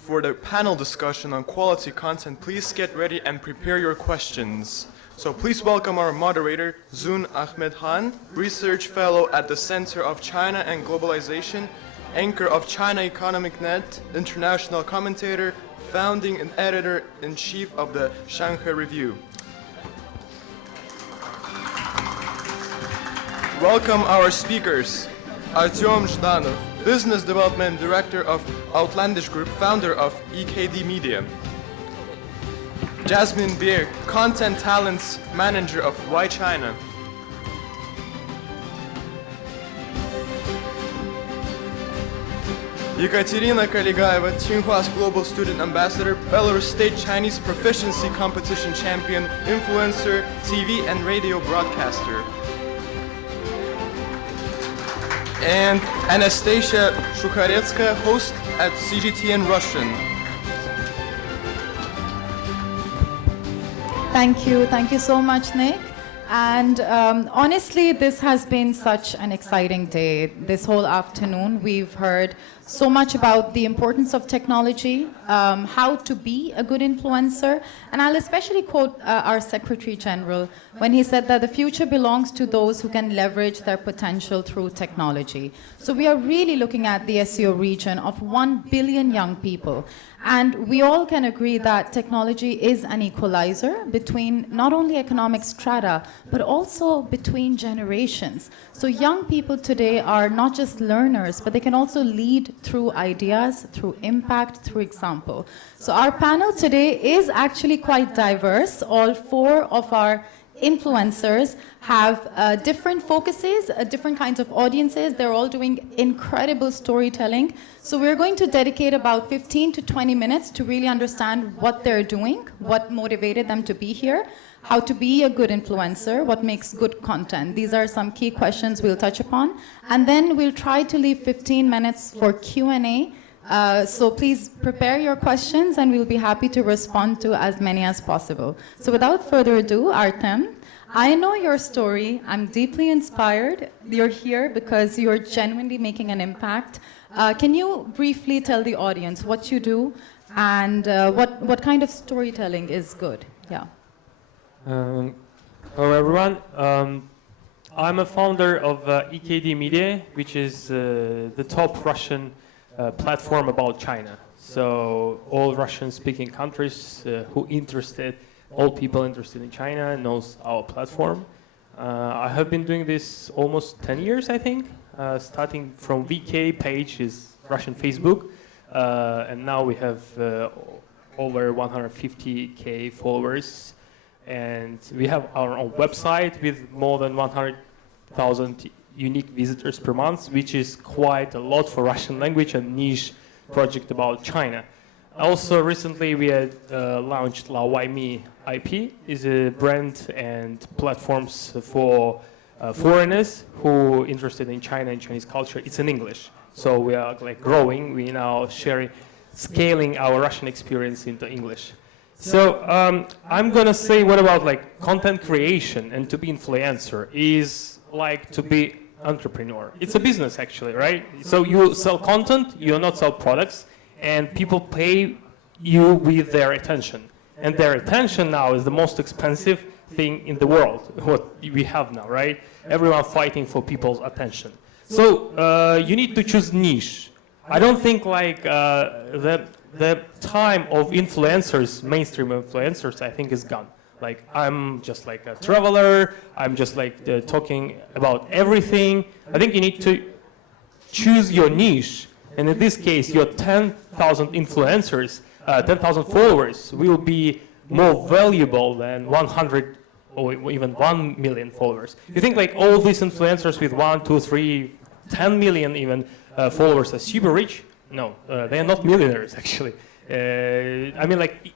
For the panel discussion on quality content, please get ready and prepare your questions. So please welcome our moderator, Zun Ahmed Хан, Research Fellow at the Center of China and Globalization, anchor of China Economic Net, international commentator, founding and editor-in-chief of the Shanghai Review. Welcome our speakers, Артем Жданов, Business Development Director of Outlandish Group, founder of EKD Media. Jasmin Bie, Content Talents Manager of Why China. Екатерина Калигаева, Tsinhua's Global Student Ambassador, Belarus State Chinese Proficiency Competition Champion, influencer, TV and radio broadcaster. And Anastasia Sухorецкая, host at CGTN Russian. Thank you so much, Nick. And honestly, this has been such an exciting day. This whole afternoon, we've heard so much about the importance of technology, how to be a good influencer. And I'll especially quote our Secretary General when he said that the future belongs to those who can leverage their potential through technology. So we are really looking at the SEO region of 1 billion young people. And we all can agree that technology is an equalizer between not only economic strata, but also between generations. So young people today are not just learners, but they can also lead through ideas, through impact, through example. So our panel today is actually quite diverse. All 4 of our influencers have different focuses, different kinds of audiences. They're all doing incredible storytelling. So we're going to dedicate about 15 to 20 minutes to really understand what they're doing, what motivated them to be here, how to be a good influencer, what makes good content. These are some key questions we'll touch upon. And then we'll try to leave 15 minutes for Q&A. So please prepare your questions and we'll be happy to respond to as many as possible. So without further ado, Artem, I know your story. I'm deeply inspired. You're here because you're genuinely making an impact. Can you briefly tell the audience what you do and what kind of storytelling is good? Yeah. Hello everyone. I'm a founder of EKD Media, which is the top Russian platform about China. So all Russian-speaking countries all people interested in China knows our platform. I have been doing this almost 10 years, I think, starting from VK page is Russian Facebook, and now we have over 150K followers, and we have our own website with more than 100,000 unique visitors per month, which is quite a lot for Russian language and niche project about China. Also, recently we had launched LaWaiMi IP, is a brand and platforms for foreigners who are interested in China and Chinese culture. It's in English, so we are like growing. We now scaling our Russian experience into English. So I'm gonna say what about like content creation and to be influencer is like to be entrepreneur. It's a business actually, right? So you sell content, you not sell products, and people pay you with their attention. And their attention now is the most expensive thing in the world, what we have now, right? Everyone fighting for people's attention. So you need to choose niche. I don't think like the time of influencers, mainstream influencers, I think is gone. Like I'm just like a traveler, I'm just like talking about everything. I think you need to choose your niche. And in this case, your 10,000 influencers, 10,000 followers will be more valuable than 100 or even 1 million followers. You think like all these influencers with 1, 2, 3, 10 million even followers are super rich? No, they are not millionaires actually. I mean like,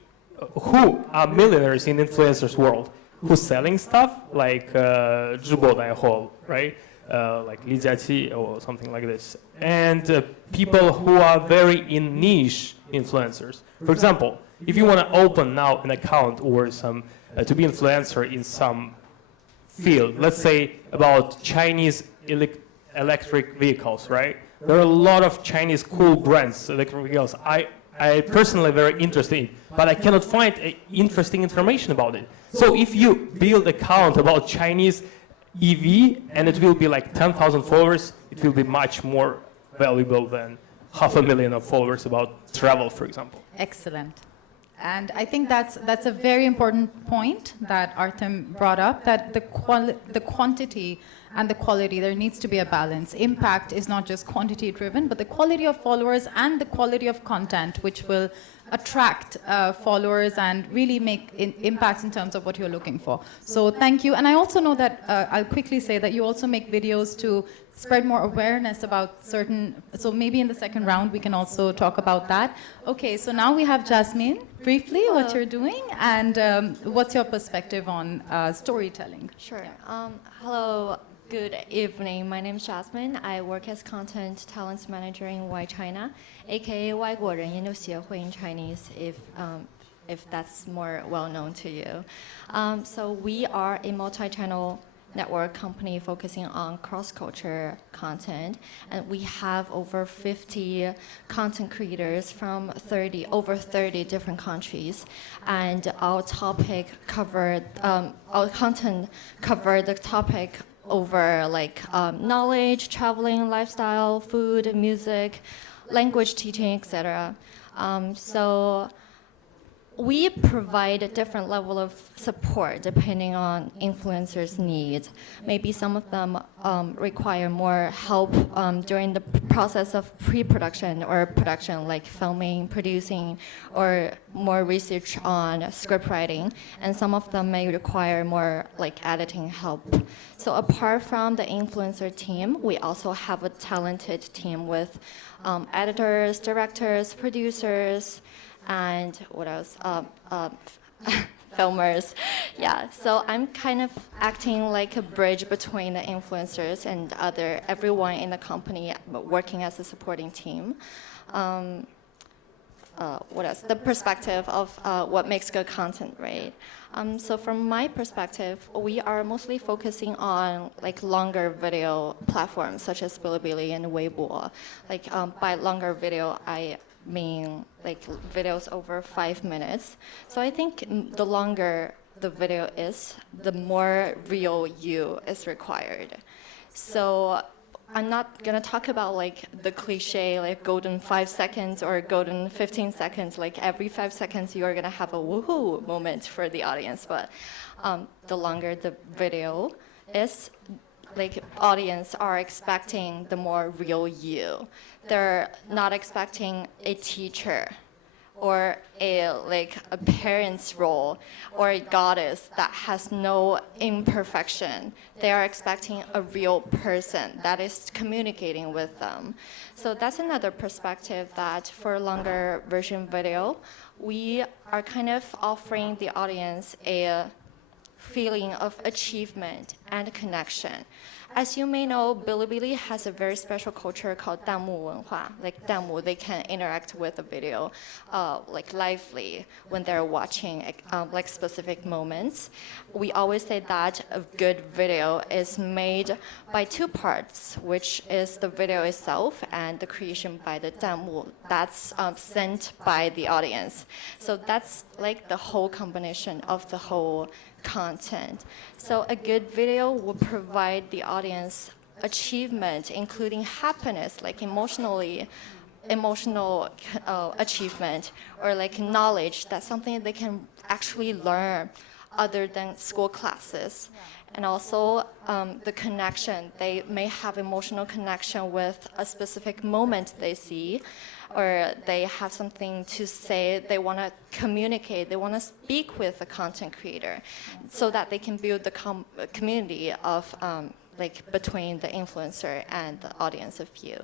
who are millionaires in influencers world? Who's selling stuff like Zhubo right? Like Li Jiaqi or something like this. And people who are very in niche influencers. For example, if you want to open now an account or some to be influencer in some field, let's say about Chinese electric vehicles, right? There are a lot of Chinese cool brands, electric vehicles. I I personally very interested in, but I cannot find interesting information about it. So if you build account about Chinese EV and it will be like 10,000 followers, it will be much more valuable than 500,000 of followers about travel, for example. Excellent. And I think that's a very important point that Artem brought up, that the quantity and the quality, there needs to be a balance. Impact is not just quantity driven, but the quality of followers and the quality of content, which will attract followers and really make impact in terms of what you're looking for. So thank you. And I also know that, I'll quickly say that you also make videos to spread more awareness about certain, so maybe in the second round we can also talk about that. Okay, so now we have Jasmine. Briefly, what you're doing and what's your perspective on storytelling? Sure. Hello, good evening. My name is Jasmine. I work as content talent manager in Y China, aka 歪果仁研究协会 in Chinese, if that's more well known to you. So we are a multi-channel network company focusing on cross-culture content, and we have over 50 content creators from over 30 different countries, and our content covered the topic over like knowledge, traveling, lifestyle, food, music, language teaching, etc. So we provide a different level of support depending on influencers' needs. Maybe some of them require more help during the process of pre-production or production, like filming, producing, or more research on script writing. And some of them may require more like editing help. So apart from the influencer team, we also have a talented team with editors, directors, producers, and what else? Filmers. Yeah, so I'm kind of acting like a bridge between the influencers and everyone in the company working as a supporting team. What else? The perspective of what makes good content, right? So from my perspective, we are mostly focusing on like longer video platforms such as Bilibili and Weibo. Like by longer video, I mean like videos over 5 minutes. So I think the longer the video is, the more real you is required. So I'm not gonna talk about like the cliche like golden 5 seconds or golden 15 seconds. Like every 5 seconds you are gonna have a woohoo moment for the audience. But the longer the video is, like audience are expecting the more real you. They're not expecting a teacher or a parent's role or a goddess that has no imperfection. They are expecting a real person that is communicating with them. So that's another perspective, that for longer version video, we are kind of offering the audience a feeling of achievement and connection. As you may know, Bilibili has a very special culture called 弹幕文化. Like 弹幕, they can interact with the video like lively when they're watching like specific moments. We always say that a good video is made by two parts, which is the video itself and the creation by the 弹幕that's sent by the audience. So that's like the whole combination of the whole content. So a good video will provide the audience achievement, including happiness, like emotional achievement, or like knowledge. That's something they can actually learn other than school classes. And also the connection. They may have emotional connection with a specific moment they see, or they have something to say, they want to communicate, they want to speak with the content creator so that they can build the community of like between the influencer and the audience of view.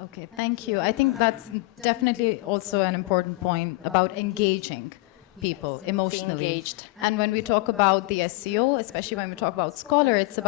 Okay, thank you. I think that's definitely also an important point about engaging people emotionally. Engaged. And when we talk about the SEO, especially when we talk about Scholar, it's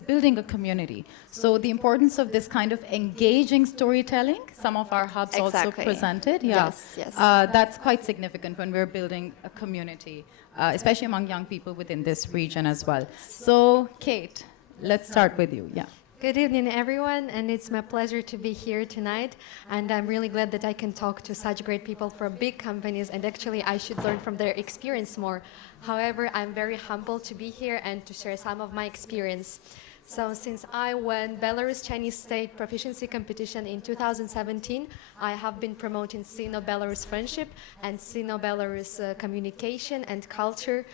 building a community. So the importance of this kind of engaging storytelling, some of our hubs also presented. Yeah. Yes. That's quite significant when we're building a community, especially among young people within this region as well. So Kate, let's start with you. Yeah. Good evening, everyone, and it's my pleasure to be here tonight. And I'm really glad that I can talk to such great people from big companies, and actually I should learn from their experience more. However, I'm very humbled to be here and to share some of my experience. So since I won Belarus Chinese State Proficiency Competition in 2017, I have been promoting Sino-Belarus friendship and Sino-Belarus communication and culture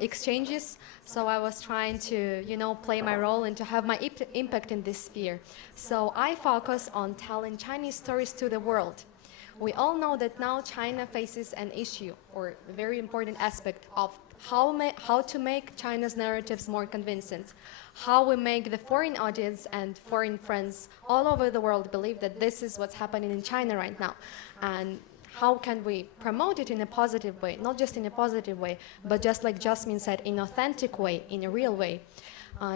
exchanges. So I was trying to, play my role and to have my impact in this sphere. So I focus on telling Chinese stories to the world. We all know that now China faces an issue, or a very important aspect of how to make China's narratives more convincing, how we make the foreign audience and foreign friends all over the world believe that this is what's happening in China right now, and how can we promote it in a positive way, not just in a positive way, but just like Jasmine said, in an authentic way, in a real way.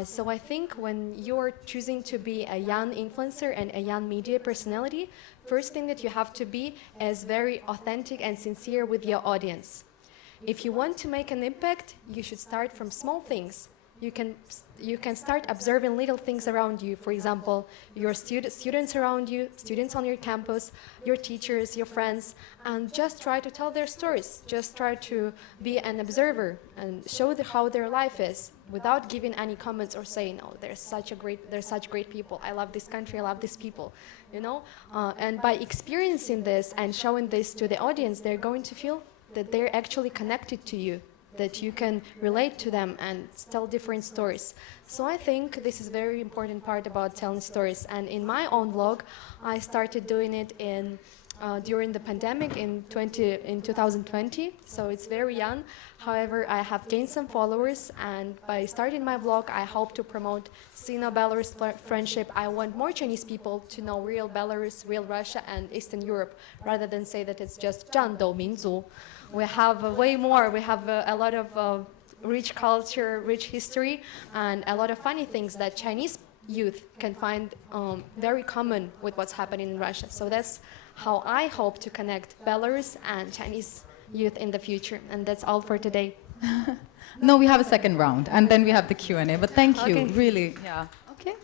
So I think when you're choosing to be a young influencer and a young media personality, first thing that you have to be is very authentic and sincere with your audience. If you want to make an impact, you should start from small things. You can start observing little things around you. For example, your students around you, students on your campus, your teachers, your friends, and just try to tell their stories. Just try to be an observer and show how their life is without giving any comments or saying, "Oh, they're such great people. I love this country. I love these people." And by experiencing this and showing this to the audience, they're going to feel that they're actually connected to you, that you can relate to them and tell different stories. So I think this is a very important part about telling stories. And in my own vlog, I started doing it during the pandemic in 2020, so it's very young. However, I have gained some followers, and by starting my vlog, I hope to promote Sino-Belarus friendship. I want more Chinese people to know real Belarus, real Russia, and Eastern Europe, rather than say that it's just 战斗民族. We have way more. We have a lot of rich culture, rich history, and a lot of funny things that Chinese youth can find very common with what's happening in Russia. So that's how I hope to connect Belarus and Chinese youth in the future. And that's all for today. No, we have a second round, and then we have the Q&A. But thank you, Okay. really. Yeah. Okay.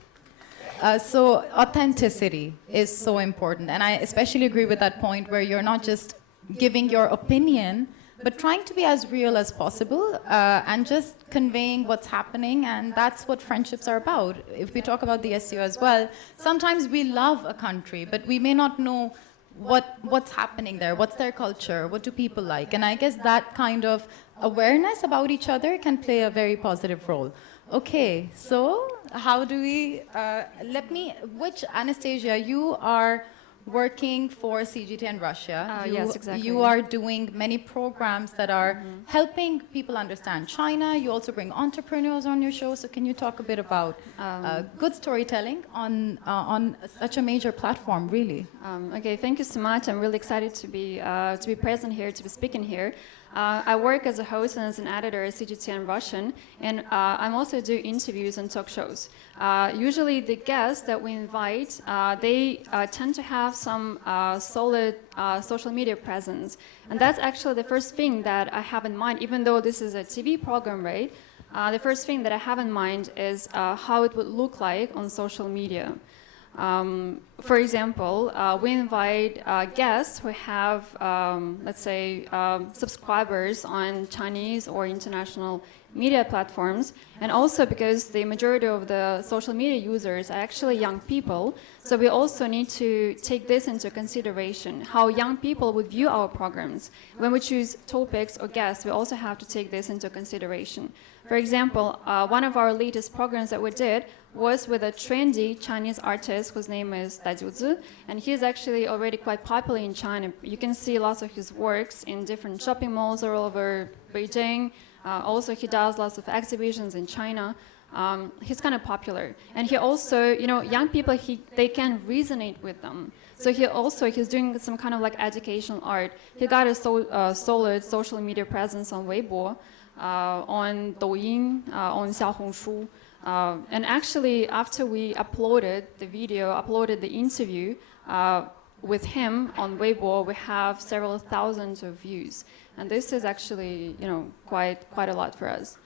So authenticity is so important, and I especially agree with that point where you're not just giving your opinion, but trying to be as real as possible and just conveying what's happening, and that's what friendships are about. If we talk about the SEO as well, sometimes we love a country, but we may not know what's happening there, what's their culture, what do people like, and I guess that kind of awareness about each other can play a very positive role. Okay, so how do we, Anastasia, you are working for CGTN Russia. Yes, exactly. You are doing many programs that are helping people understand China. You also bring entrepreneurs on your show. So can you talk a bit about good storytelling on such a major platform, really? Okay, thank you so much. I'm really excited to be present here, to be speaking here. I work as a host and as an editor at CGTN Russian, and I'm also do interviews and talk shows. Usually the guests that we invite, they tend to have some solid social media presence. And that's actually the first thing that I have in mind, even though this is a TV program, right? The first thing that I have in mind is how it would look like on social media. For example, we invite guests who have, let's say, subscribers on Chinese or international media platforms, and also because the majority of the social media users are actually young people, so we also need to take this into consideration, how young people would view our programs. When we choose topics or guests, we also have to take this into consideration. For example, one of our latest programs that we did was with a trendy Chinese artist whose name is Da Jiuzi, and he's actually already quite popular in China. You can see lots of his works in different shopping malls all over Beijing. Also, he does lots of exhibitions in China. He's kind of popular. And he also, young people, they can resonate with them. So he's doing some kind of like educational art. He got a solid social media presence on Weibo, on Douyin, on Xiaohongshu. And actually, after we uploaded the interview with him on Weibo, we have several thousands of views. And this is actually, quite a lot for us.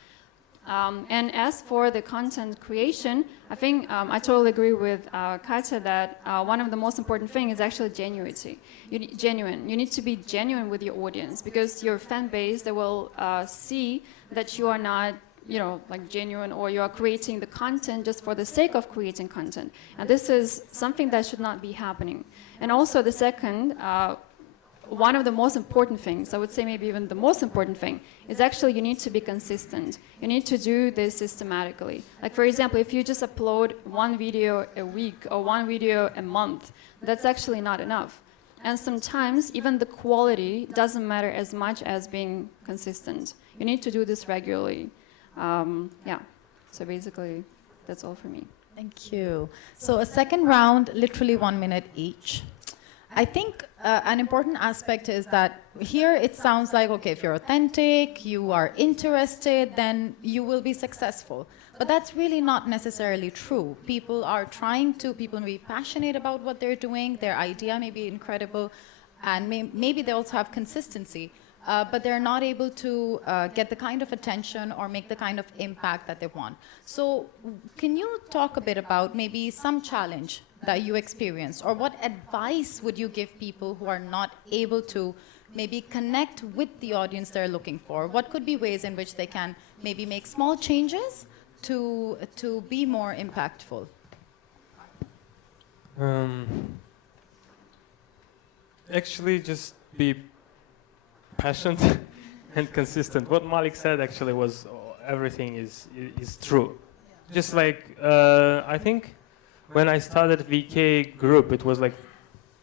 And as for the content creation, I think I totally agree with Katya that one of the most important things is actually genuinity. You need to be genuine with your audience, because your fan base, they will see that you are not, like genuine, or you are creating the content just for the sake of creating content. And this is something that should not be happening. And also the second, one of the most important things, I would say maybe even the most important thing, is actually you need to be consistent. You need to do this systematically. Like for example, if you just upload one video a week or one video a month, that's actually not enough. And sometimes even the quality doesn't matter as much as being consistent. You need to do this regularly. Yeah, so basically that's all for me. Thank you. So a second round, literally 1 minute each. I think an important aspect is that here it sounds like, okay, if you're authentic, you are interested, then you will be successful. But that's really not necessarily true. People may be passionate about what they're doing, their idea may be incredible, and maybe they also have consistency, but they're not able to get the kind of attention or make the kind of impact that they want. So can you talk a bit about maybe some challenge that you experienced, or what advice would you give people who are not able to maybe connect with the audience they're looking for? What could be ways in which they can maybe make small changes to be more impactful? Actually, just be passionate and consistent. What Malik said actually was everything is true. Just like I think when I started VK Group, it was like,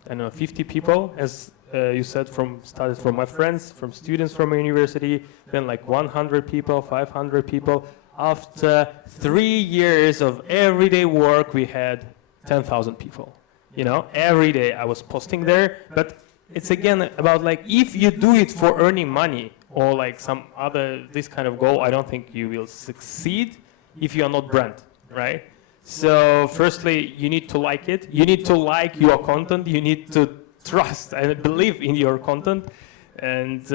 I don't know, 50 people, as you said, started from my friends, from students from my university, then like 100 people, 500 people. After 3 years of everyday work, we had 10,000 people. Every day I was posting there, but it's again about like, if you do it for earning money or like some other, this kind of goal, I don't think you will succeed if you are not brand, right? So firstly, you need to like it. You need to like your content. You need to trust and believe in your content. And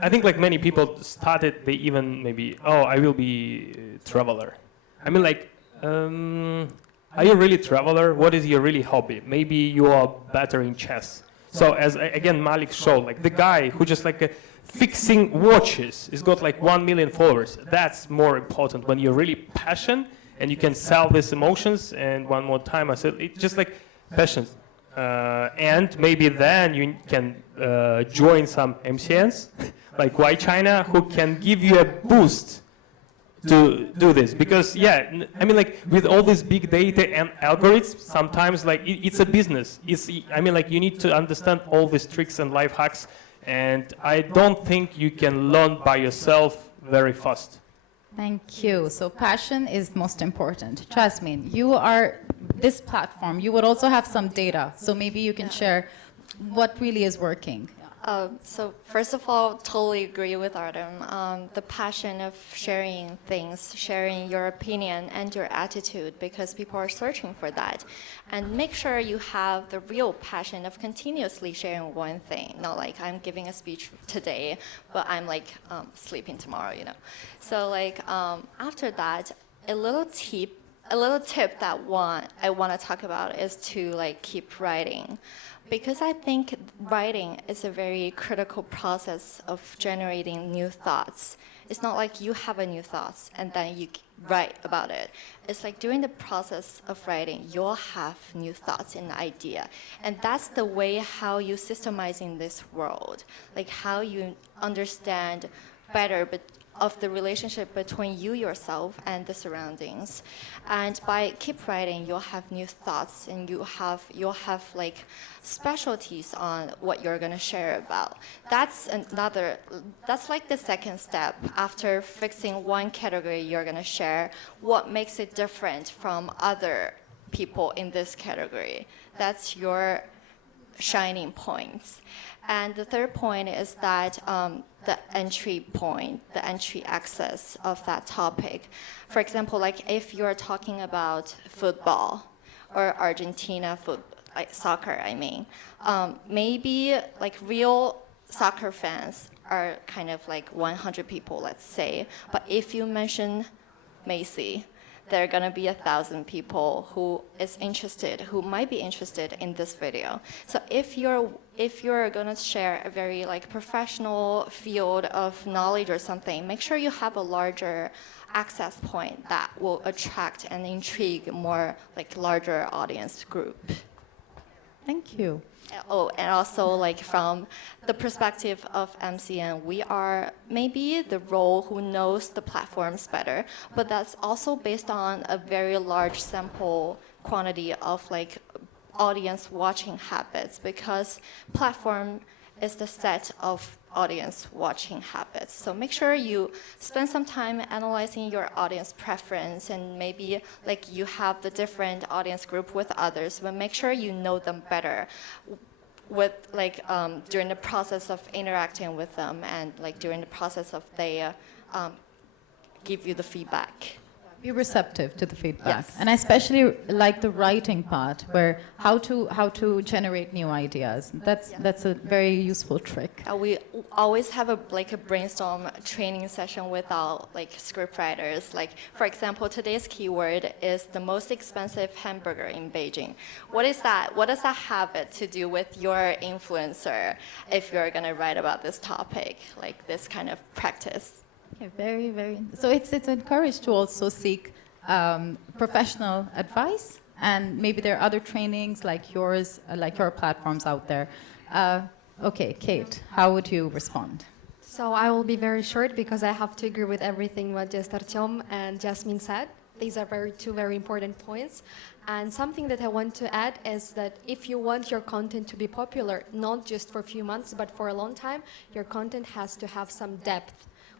I think like many people started, they even maybe, I will be a traveler. I mean like, are you really a traveler? What is your really hobby? Maybe you are better in chess. So as again Malik showed, like the guy who just like fixing watches, has got like 1 million followers. That's more important when you're really passionate and you can sell these emotions. And one more time I said, it's just like passion. And maybe then you can join some MCNs like Why China, who can give you a boost to do this. Because I mean like with all this big data and algorithms, sometimes like it's a business. I mean like you need to understand all these tricks and life hacks, and I don't think you can learn by yourself very fast. Thank you. So passion is most important. Jasmine, you are this platform. You would also have some data, so maybe you can share what really is working. So first of all, totally agree with Artem. The passion of sharing things, sharing your opinion and your attitude, because people are searching for that. And make sure you have the real passion of continuously sharing one thing. Not like I'm giving a speech today, but I'm like sleeping tomorrow, So like after that, a little tip that I want to talk about is to like keep writing. Because I think writing is a very critical process of generating new thoughts. It's not like you have a new thoughts and then you write about it. It's like during the process of writing, you'll have new thoughts and idea. And that's the way how you systemize in this world, like how you understand better of the relationship between you yourself and the surroundings. And by keep writing, you'll have new thoughts and you'll have like specialties on what you're gonna share about. That's like the second step. After fixing one category you're gonna share, what makes it different from other people in this category? That's your shining points. And the third point is that the entry point, the entry access of that topic. For example, like if you're talking about football or Argentina football, like soccer, I mean, maybe like real soccer fans are kind of like 100 people, let's say. But if you mention Messi, there are going to be 1,000 people who might be interested in this video. So if you're going to share a very like professional field of knowledge or something, make sure you have a larger access point that will attract and intrigue more like larger audience group. Thank you. Oh, and also like from the perspective of MCN, we are maybe the role who knows the platforms better, but that's also based on a very large sample quantity of like audience watching habits, because platform is the set of audience watching habits. So make sure you spend some time analyzing your audience preference, and maybe like you have the different audience group with others, but make sure you know them better with like during the process of interacting with them, and like during the process of they give you the feedback. Be receptive to the feedback. Yes. And I especially like the writing part, where how to generate new ideas. That's a very useful trick. We always have a brainstorm training session with our like script writers. Like for example, today's keyword is the most expensive hamburger in Beijing. What is that? What does that have it to do with your influencer if you're gonna write about this topic? Like this kind of practice. Okay, very, very. So it's encouraged to also seek professional advice, and maybe there are other trainings like yours, like your platforms out there. Okay, Kate, how would you respond? So I will be very short because I have to agree with everything what just Artem and Jasmine said. These are two very important points. And something that I want to add is that if you want your content to be popular, not just for a few months, but for a long time, your content has to have some depth.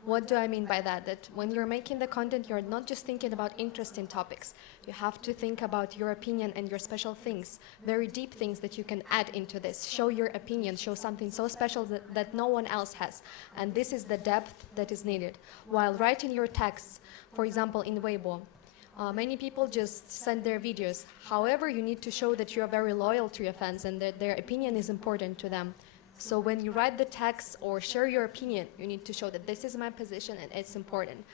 What do I mean by that? That when you're making the content, you're not just thinking about interesting topics. You have to think about your opinion and your special things, very deep things that you can add into this. Show your opinion, show something so special that no one else has. And this is the depth that is needed. While writing your texts, for example, in Weibo, many people just send their videos. However, you need to show that you're very loyal to your fans and that their opinion is important to them. So when you write the text or share your opinion, you need to show that this is my position and it's important.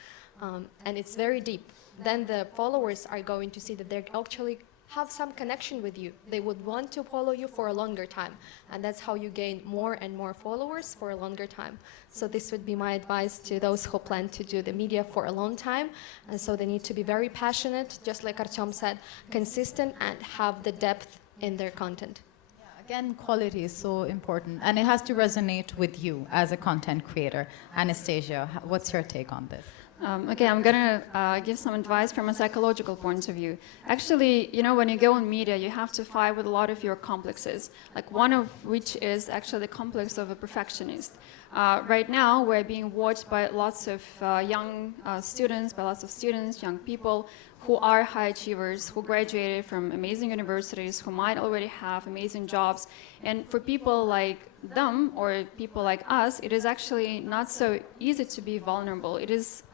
And it's very deep. Then the followers are going to see that they actually have some connection with you. They would want to follow you for a longer time. And that's how you gain more and more followers for a longer time. So this would be my advice to those who plan to do the media for a long time. And so they need to be very passionate, just like Artem said, consistent, and have the depth in their content. Again, quality is so important, and it has to resonate with you as a content creator. Anastasia, what's your take on this? Okay, I'm gonna give some advice from a psychological point of view. Actually, you know, when you go on media, you have to fight with a lot of your complexes, like one of which is actually the complex of a perfectionist. Right now, we're being watched by lots of young students, young people who are high achievers, who graduated from amazing universities, who might already have amazing jobs. And for people like them or people like us, it is actually not so easy to be vulnerable. It is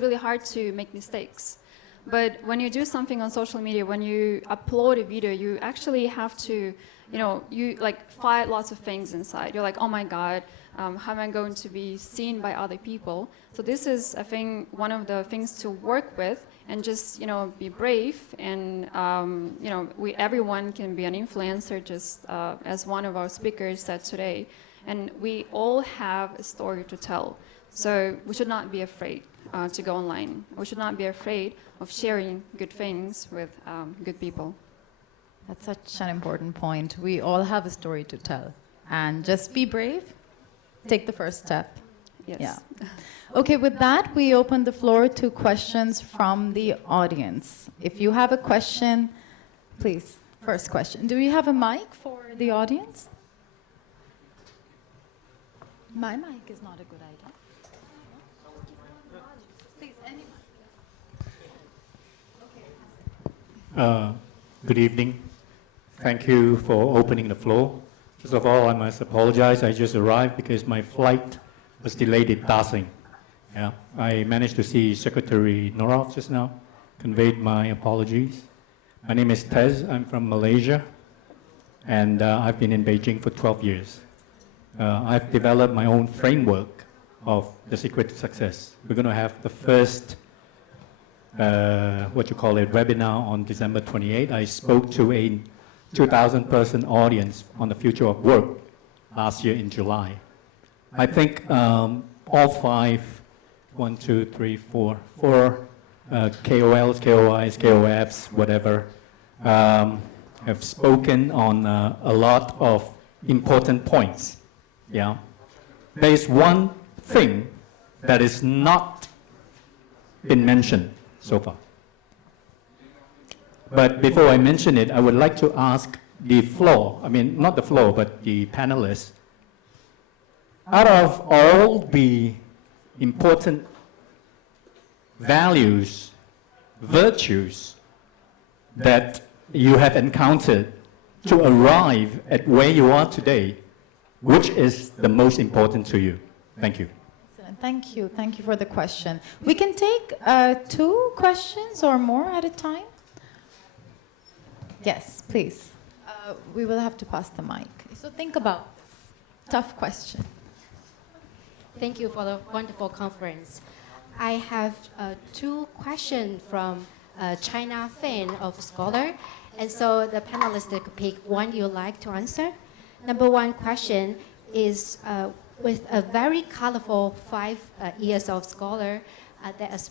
really hard to make mistakes. But when you do something on social media, when you upload a video, you actually have to, you know, you like fight lots of things inside. You're like, oh my God, how am I going to be seen by other people? So this is, I think, one of the things to work with, and just, you know, be brave. And you know, everyone can be an influencer, just as one of our speakers said today. And we all have a story to tell. So we should not be afraid to go online. We should not be afraid of sharing good things with good people. That's such an important point. We all have a story to tell, and just be brave. Take the first step. Yes. Yeah. Okay, with that, we open the floor to questions from the audience. If you have a question, please, first question. Do we have a mic for the audience? My mic is not a good idea. Please, anyone. Good evening. Thank you for opening the floor. First of all, I must apologize. I just arrived because my flight was delayed in passing. Yeah, I managed to see Secretary Norov just now. Conveyed my apologies. My name is Tez. I'm from Malaysia, and I've been in Beijing for 12 years. I've developed my own framework of the secret to success. We're going to have the first, webinar on December 28. I spoke to a 2,000-person audience on the future of work last year in July. I think all four KOLs, KOIs, KOFs, whatever, have spoken on a lot of important points. Yeah, there is one thing that is not been mentioned so far. But before I mention it, I would like to ask the floor, not the floor, but the panelists, out of all the important values, virtues that you have encountered to arrive at where you are today, which is the most important to you? Thank you. Thank you. Thank you for the question. We can take 2 questions or more at a time. Yes, please. We will have to pass the mic. So think about tough question. Thank you for the wonderful conference. I have 2 questions from China fan of Scholar, and so the panelists could pick one you like to answer. Number 1 question is with a very colorful 5 years of Scholar that as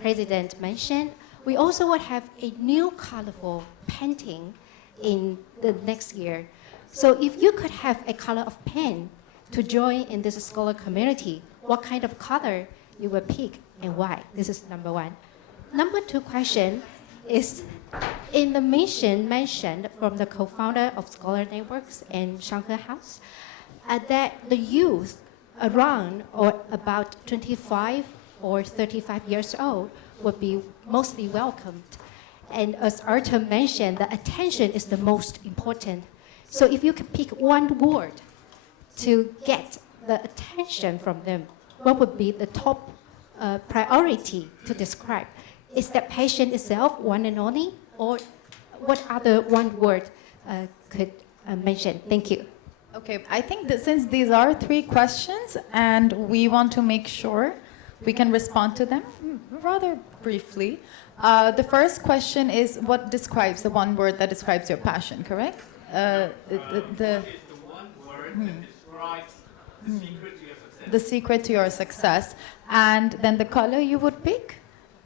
President mentioned, we also would have a new colorful painting in the next year. So if you could have a color of pen to join in this Scholar community, what kind of color you would pick and why? This is number 1. Number 2 question is in the mission mentioned from the co-founder of Scholar Networks and Shanghai House that the youth around or about 25 or 35 years old would be mostly welcomed. And as Artem mentioned, the attention is the most important. So if you could pick one word to get the attention from them, what would be the top priority to describe? Is that passion itself one and only, or what other one word could mention? Thank you. Okay, I think that since these are 3 questions and we want to make sure we can respond to them rather briefly. The first question is what describes the one word that describes your passion, correct? The one word that describes the secret to your success. The secret to your success. And then the color you would pick?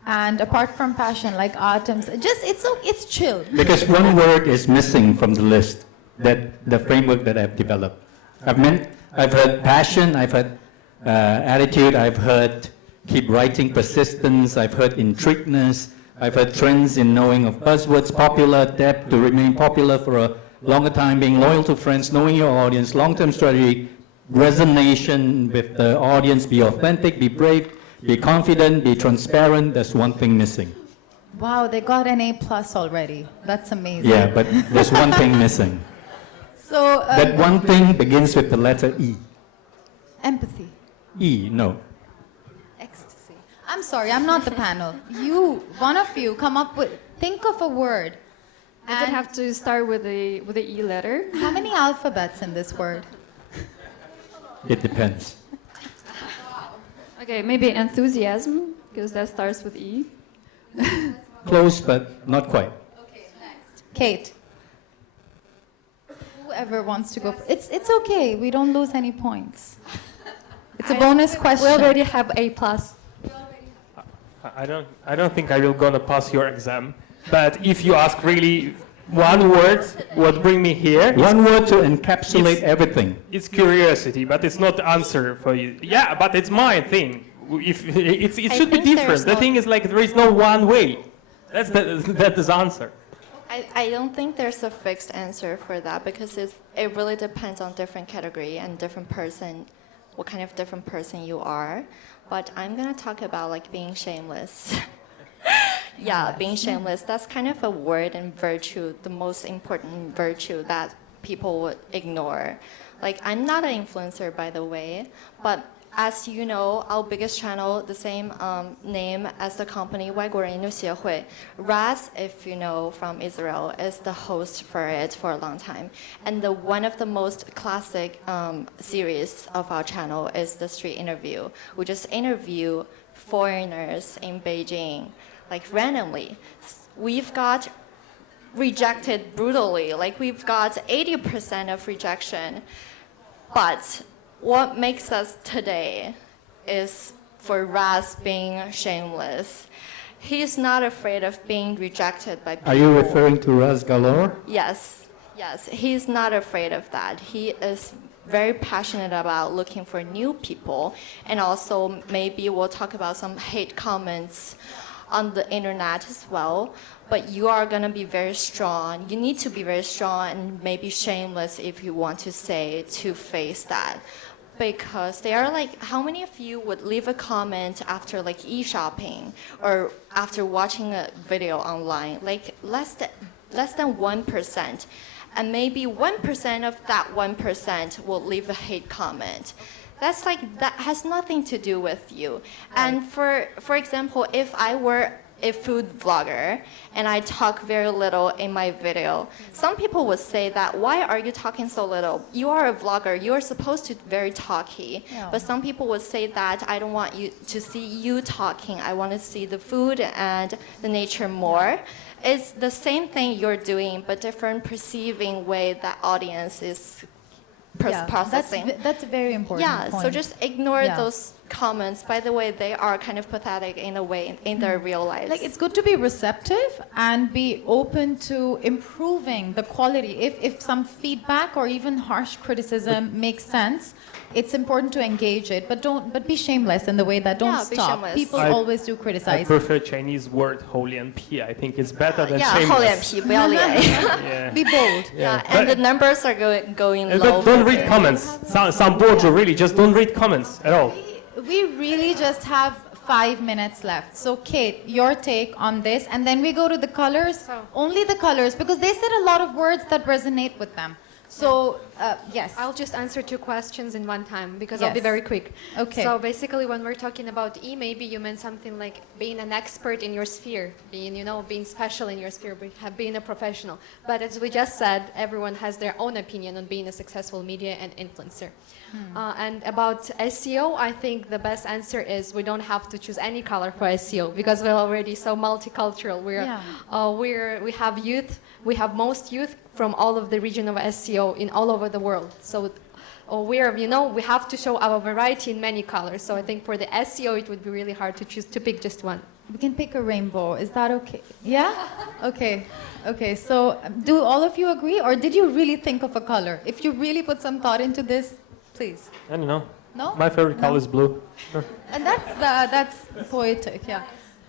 And apart from passion, like Artem's, it's chill. Because one word is missing from the list, that the framework that I've developed. I've heard passion, I've heard attitude, I've heard keep writing, persistence, I've heard intrigueness, I've heard trends in knowing of buzzwords, popular, depth, to remain popular for a longer time, being loyal to friends, knowing your audience, long-term strategy, resonation with the audience, be authentic, be brave, be confident, be transparent. There's one thing missing. Wow, they got an A+ already. That's amazing. Yeah, but there's one thing missing. So That one thing begins with the letter E. empathy. E, no. Ecstasy. I'm sorry, I'm not the panel. You, one of you, think of a word. Does it have to start with the E letter? How many alphabets in this word? It depends. Okay, maybe enthusiasm, because that starts with E. Close, but not quite. Okay, next. Kate. Whoever wants to go. It's okay. We don't lose any points. It's a bonus question. We already have A+. I don't think I will gonna pass your exam. But if you ask really one word, what bring me here? One word to encapsulate everything. It's curiosity, but it's not the answer for you. Yeah, but it's my thing. It should be different. The thing is like there is no one way. That's the answer. I don't think there's a fixed answer for that because it really depends on different category and different person, what kind of different person you are. But I'm gonna talk about like being shameless. Yeah, being shameless, that's kind of a word and virtue, the most important virtue that people would ignore. Like, I'm not an influencer, by the way, but as you know, our biggest channel, the same name as the company, 外国人研究协会. Raz, if you know from Israel, is the host for it for a long time. And one of the most classic series of our channel is the street interview. We just interview foreigners in Beijing, like randomly. We've got rejected brutally, like we've got 80% of rejection. But what makes us today is for Raz being shameless. He's not afraid of being rejected by people. Are you referring to Raz Galore? Yes, yes. He's not afraid of that. He is very passionate about looking for new people. And also maybe we'll talk about some hate comments on the internet as well. But you are going to be very strong. You need to be very strong and maybe shameless if you want to face that. Because they are like, how many of you would leave a comment after like e-shopping or after watching a video online? Like less than 1%. And maybe 1% of that 1% will leave a hate comment. That's like, that has nothing to do with you. And for example, if I were a food vlogger and I talk very little in my video, some people would say that, why are you talking so little? You are a vlogger, you are supposed to be very talky. Yeah. But some people would say that I don't want you to see you talking, I want to see the food and the nature more. It's the same thing you're doing, but different perceiving way that audience is processing. That's a very important point. So just ignore those comments. By the way, they are kind of pathetic in a way in their real lives. Like, it's good to be receptive and be open to improving the quality. If some feedback or even harsh criticism makes sense, it's important to engage it, but be shameless in the way that don't be stop. shameless. People always do criticize. I prefer Chinese word 厚脸皮. I think it's better than yeah, 厚脸 shameless. 皮，不要脸。 Yeah. Be bold. Yeah, and the numbers are going low. But don't read comments. Some boards really just don't read comments at all. We really just have 5 minutes left. So Kate, your take on this, and then we go to the colors. Only the colors, because they said a lot of words that resonate with them. So, yes. I'll just answer 2 questions in one time because I'll be Yes. very quick. Okay. So basically when we're talking about maybe you meant something like being an expert in your sphere, being special in your sphere, being a professional. But as we just said, everyone has their own opinion on being a successful media and influencer. And about SEO, I think the best answer is we don't have to choose any color for SEO because we're already so multicultural. We have youth, we have most youth from all of the region of SEO in all over the world. So we have to show our variety in many colors. So I think for the SEO, it would be really hard to pick just one. We can pick a rainbow. Is that okay? Yeah? Okay. Okay, so do all of you agree, or did you really think of a color? If you really put some thought into this, please. I don't know. No? My favorite color is blue. Sure. And that's poetic, yeah.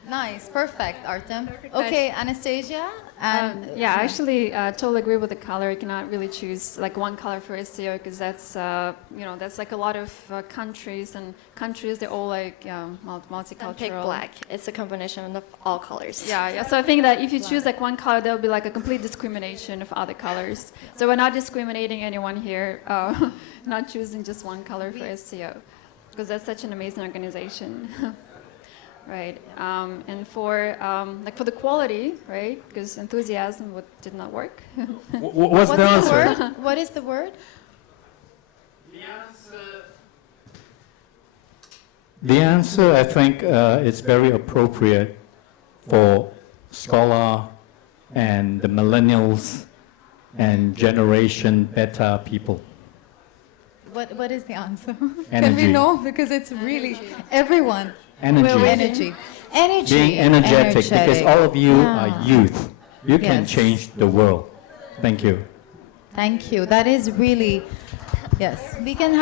Nice, perfect, Artem. Okay, Anastasia? And Yeah, I actually totally agree with the color. You cannot really choose like one color for SEO because that's that's like a lot of countries, and countries they're all like multicultural. Don't pick black. It's a combination of all colors. Yeah. So I think that if you choose like one color, there'll be like a complete discrimination of other colors. So we're not discriminating anyone here, not choosing just one color for SEO, because that's such an amazing organization. Right, and for for the quality, right? Because enthusiasm did not work. What's the answer? word? What is the word? The answer, I think, is very appropriate for Scholar and the millennials and generation beta people. What is the answer? Can Energy. we know? Because it's really everyone. Energy. Energy. Being energetic, because all of you are youth. You can Yes. change the world. Thank you. Thank you. That is really, yes. We can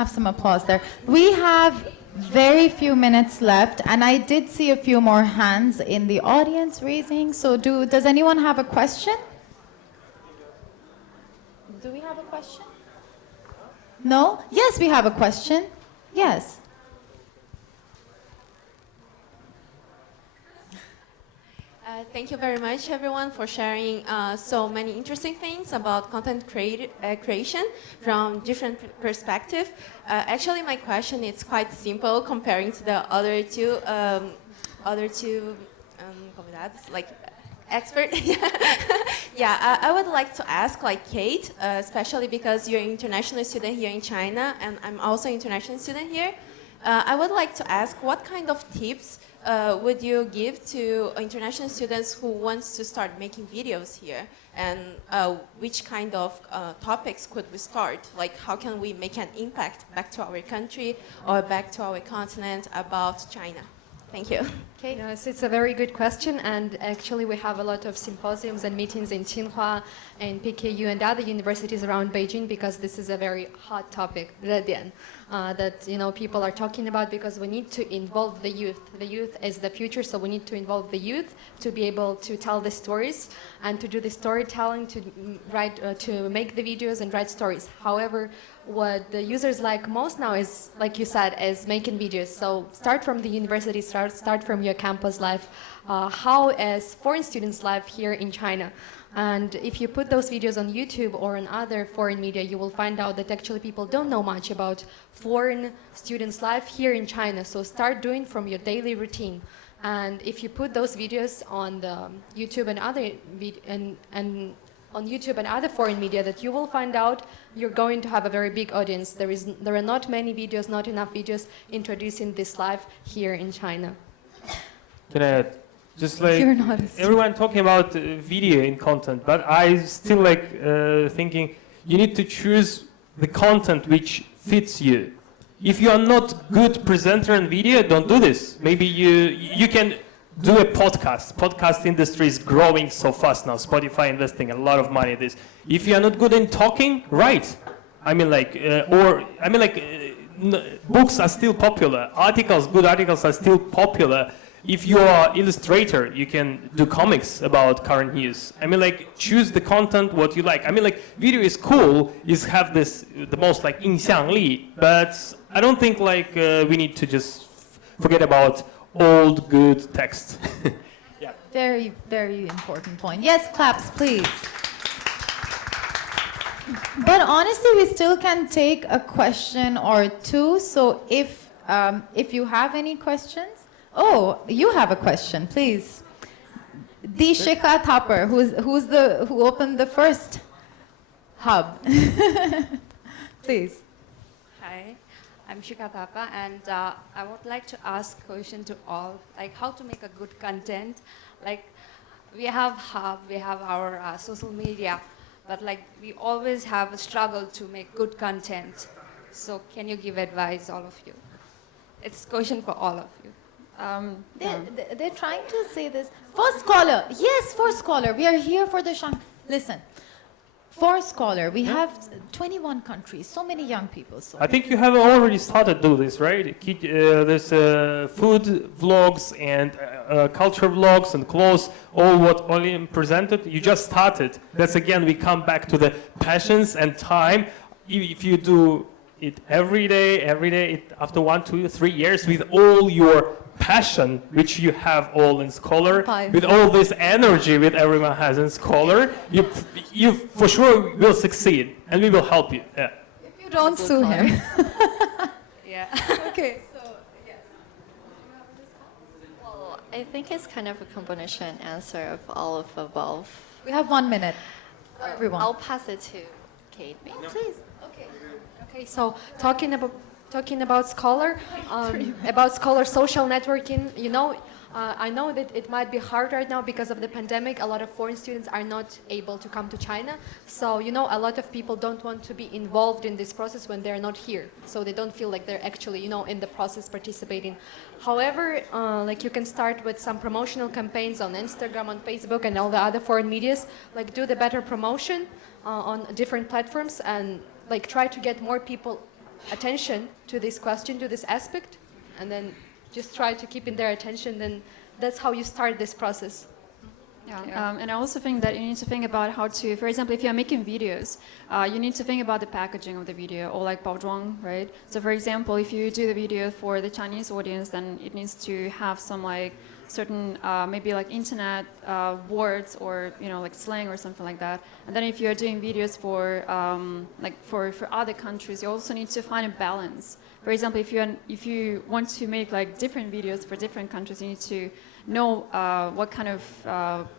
have some applause there. We have very few minutes left, and I did see a few more hands in the audience raising. So does anyone have a question? Do we have a question? No? Yes, we have a question. Yes. Thank you very much, everyone, for sharing so many interesting things about content creation from different perspectives. Actually, my question is quite simple comparing to the other two convidados, like expert. Yeah, I would like to ask, like Kate, especially because you're an international student here in China, and I'm also an international student here. I would like to ask, what kind of tips would you give to international students who wants to start making videos here? And which kind of topics could we start? Like, how can we make an impact back to our country or back to our continent about China? Thank you. Okay, yes, it's a very good question, and actually we have a lot of symposiums and meetings in Tsinghua and PKU and other universities around Beijing because this is a very hot topic, that people are talking about because we need to involve the youth. The youth is the future, so we need to involve the youth to be able to tell the stories and to do the storytelling, to write, to make the videos and write stories. However, what the users like most now is, like you said, is making videos. So start from the university, start from your campus life. How is foreign students' life here in China? And if you put those videos on YouTube or on other foreign media, you will find out that actually people don't know much about foreign students' life here in China. So start doing from your daily routine. And if you put those videos on the YouTube and other on YouTube and other foreign media, that you will find out you're going to have a very big audience. There are not many videos, not enough videos introducing this life here in China. Can I just like You're not a everyone talking about video in content, but I still like thinking you need to choose the content which fits you. If you are not good presenter in video, don't do this. Maybe you can do a podcast. Podcast industry is growing so fast now. Spotify investing a lot of money in this. If you are not good in talking, write. Books are still popular. Good articles are still popular. If you are an illustrator, you can do comics about current news. Choose the content what you like. Video is cool. Is have the most like 影响力, but I don't think we need to just forget about old good text. Yeah. Very, very important point. Yes, claps, please. But honestly, we still can take a question or two. So if you have any questions, you have a question, please. The Shikha Topper, who opened the first hub. Please. Hi, I'm Shikha Thapa, and I would like to ask a question to all, like how to make a good content. Like we have hub, we have our social media, but like we always have a struggle to make good content. So can you give advice, all of you? It's a question for all of you. They're trying to say this. For Scholar, yes, for Scholar. We are here for the Listen, for Scholar, we have 21 countries, so many young people. So I think you have already started to do this, right? There's food vlogs and culture vlogs and clothes, all what Olim presented. You just started. That's again, we come back to the passions and time. If you do it every day, after 1, 2, 3 years with all your passion, which you have all in Scholar, with all this energy that everyone has in Scholar, you for sure will succeed, and we will help you. Yeah. If you don't sue him. Yeah. Okay. Well, I think it's kind of a combination answer of all of above. We have 1 minute for everyone. I'll pass it to Kate. Please. Okay, so talking about Scholar, social networking, I know that it might be hard right now because of the pandemic. A lot of foreign students are not able to come to China. So, a lot of people don't want to be involved in this process when they're not here. So they don't feel like they're actually, in the process participating. However, you can start with some promotional campaigns on Instagram, on Facebook, and all the other foreign medias. Do the better promotion on different platforms and try to get more people attention to this question, to this aspect, and then just try to keep in their attention. Then that's how you start this process. Yeah. And I also think that you need to think about how to, for example, if you're making videos, you need to think about the packaging of the video, or like 包装, right? So for example, if you do the video for the Chinese audience, then it needs to have some certain maybe like internet words or like slang or something like that. And then if you're doing videos for like for other countries, you also need to find a balance. For example, if you want to make like different videos for different countries, you need to know what kind of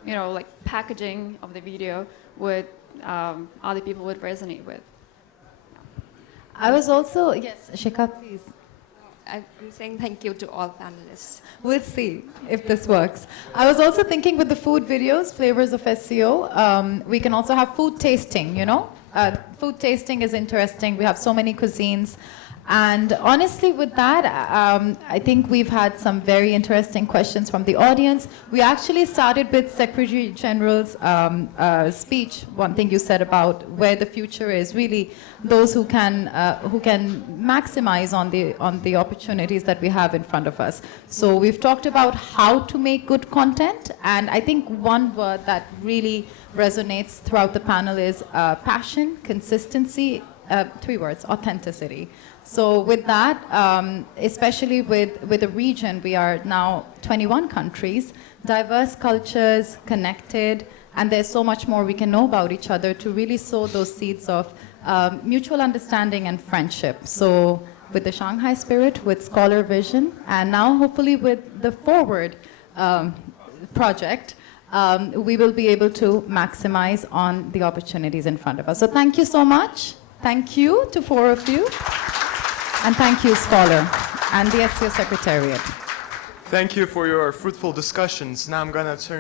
like packaging of the video would other people would resonate with. I was also, yes, Shika, please. I'm saying thank you to all panelists. We'll see if this works. I was also thinking with the food videos, flavors of SEO, we can also have food tasting, Food tasting is interesting. We have so many cuisines. And honestly, with that, I think we've had some very interesting questions from the audience. We actually started with Secretary General's speech. One thing you said about where the future is, really those who can maximize on the opportunities that we have in front of us. So we've talked about how to make good content, and I think one word that really resonates throughout the panel is passion, consistency, 3 words, authenticity. So with that, especially with a region, we are now 21 countries, diverse cultures, connected, and there's so much more we can know about each other to really sow those seeds of mutual understanding and friendship. So with the Shanghai Spirit, with SCOLAR Vision, and now hopefully with the Forward project, we will be able to maximize on the opportunities in front of us. So thank you so much. Thank you to 4 of you. And thank you, Scholar, and the SEO Secretariat. Thank you for your fruitful discussions. Now I'm going to turn